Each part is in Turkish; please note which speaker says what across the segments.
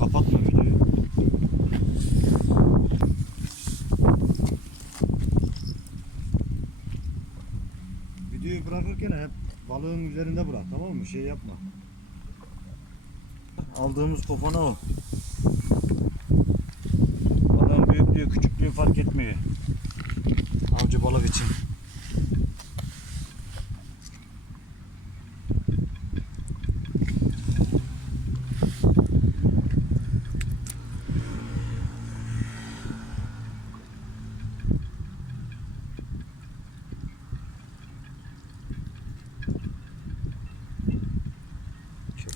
Speaker 1: Kapatma videoyu. Videoyu bırakırken hep balığın üzerinde bırak tamam mı? Şey yapma. Aldığımız kopana o. Balığın büyüklüğü küçüklüğü fark etmiyor. Avcı balık için.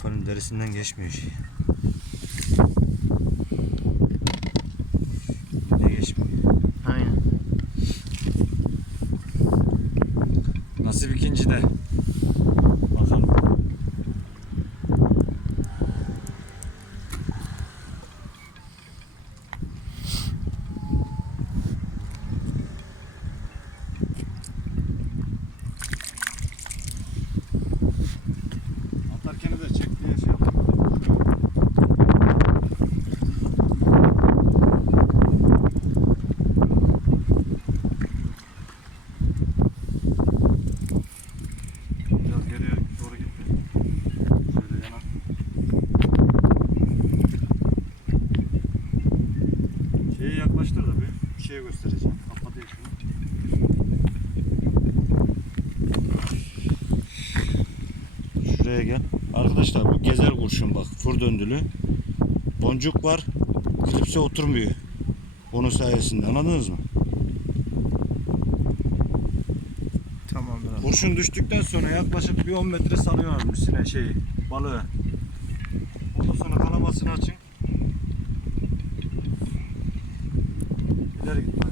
Speaker 1: Şoförün derisinden geçmiyor şey. Ne geçmiyor?
Speaker 2: Aynen.
Speaker 1: Nasip ikinci de. Yaklaştır da bir, bir şey göstereceğim. Kapatayım şunu. Şuraya gel. Arkadaşlar bu gezer kurşun bak. Fır döndülü. Boncuk var. Klipse oturmuyor. Onun sayesinde anladınız mı?
Speaker 2: Tamamdır abi.
Speaker 1: Kurşun düştükten sonra yaklaşık bir 10 metre salıyorlar üstüne şeyi, balığı. Ondan sonra kanamasını açın. Nereye gidiyor?